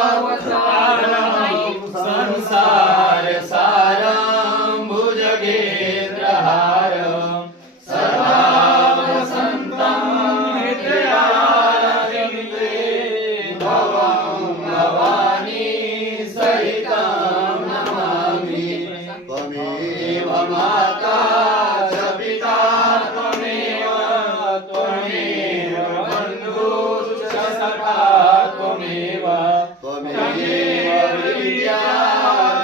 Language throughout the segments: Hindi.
करुणावतारं संसार सारं भुजगेन्द्रहारं सदा वसन्तं हृदयारविन्दे भवं भवानी सहितं नमामि त्वमेव माता च पिता त्वमेव बन्धुश्च सखा त्वमेव विद्या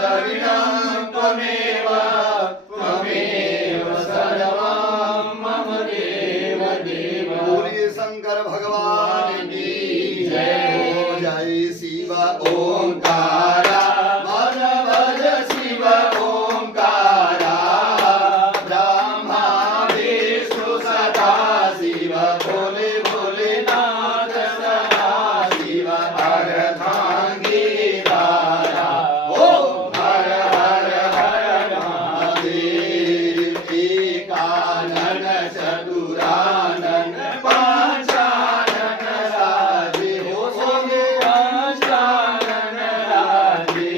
द्रविणं त्वमेव सर्वं मम देव देव। बोलिए शंकर भगवान की जय। जय शिव ओंकारा मन भज शिव ओंकारा ब्रह्मा विष्णु सदा शिव भोले भोलेनाथ सदा शिव अर्धांगीरारा ओम हर हर हर महादेव एकानन चतुरानन पंचानन राजे हो सोगे पंचानन राजे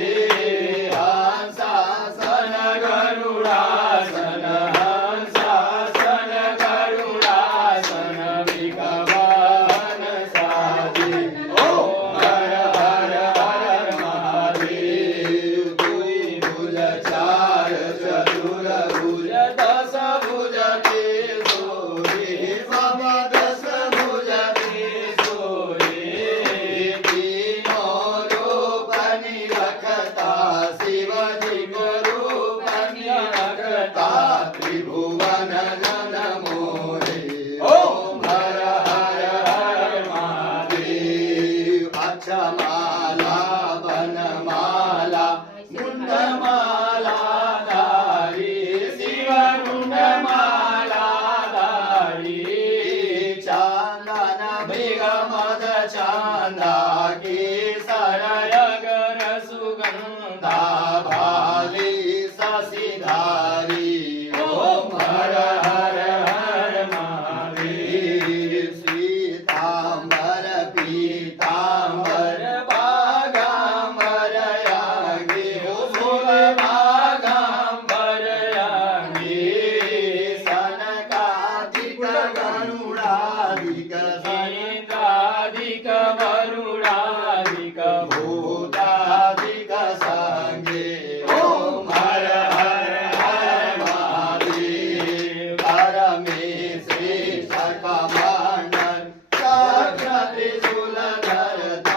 हंसासन गरुडासन हंसासन गरुडासन विकवन साजे ओम हर हर हर महादेव दुई भुज चार चतुर भुज दस भुज के सोरे बाबा दस भुज के सोरे तीनों रूप निरखता शिव जी को रूप निरखता त्रिभुवन जन मोरे ओम हर हर हर महादेव अच्छा माला बनमाला मुंडमाला धारी शिव मुंडमाला धारी चांदन बेगमद चांदा के सरयगर सुगंधा भाली शशिधारी ओम हर हर हर महादेव श्वेतांबर पीतांबर